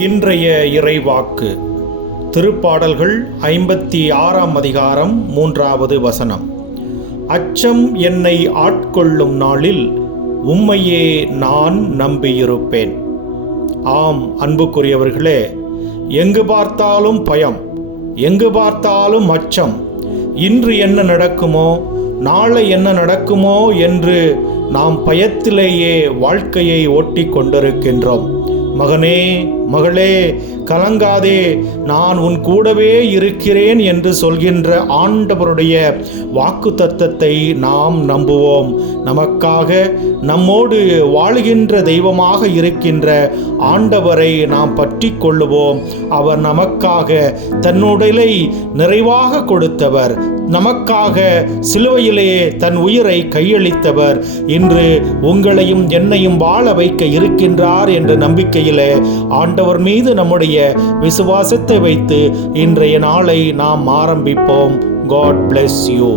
இன்றைய இறைவாக்கு திருப்பாடல்கள் 56ஆம் அதிகாரம் 3வது வசனம். அச்சம் என்னை ஆட்கொள்ளும் நாளில் உம்மையே நான் நம்பியிருப்பேன். ஆம் அன்புக்குரியவர்களே, எங்கு பார்த்தாலும் பயம், எங்கு பார்த்தாலும் அச்சம். இன்று என்ன நடக்குமோ, நாளை என்ன நடக்குமோ என்று நாம் பயத்திலேயே வாழ்க்கையை ஓட்டி கொண்டிருக்கின்றோம். மகனே, மகளே, கலங்காதே, நான் உன் கூடவே இருக்கிறேன் என்று சொல்கின்ற ஆண்டவருடைய வாக்குத்தத்தத்தை நாம் நம்புவோம். நமக்காக நம்மோடு வாழுகின்ற தெய்வமாக இருக்கின்ற ஆண்டவரை நாம் பற்றி கொள்ளுவோம். அவர் நமக்காக தன்னுடலை நிறைவாக கொடுத்தவர், நமக்காக சிலுவையிலே தன் உயிரை கையளித்தவர் இன்று உங்களையும் என்னையும் வாழ வைக்க இருக்கின்றார் என்ற நம்பிக்கையிலே ஆண்டவர் மீது நம்முடைய விசுவாசத்தை வைத்து இன்றைய நாளை நாம் ஆரம்பிப்போம். God bless you.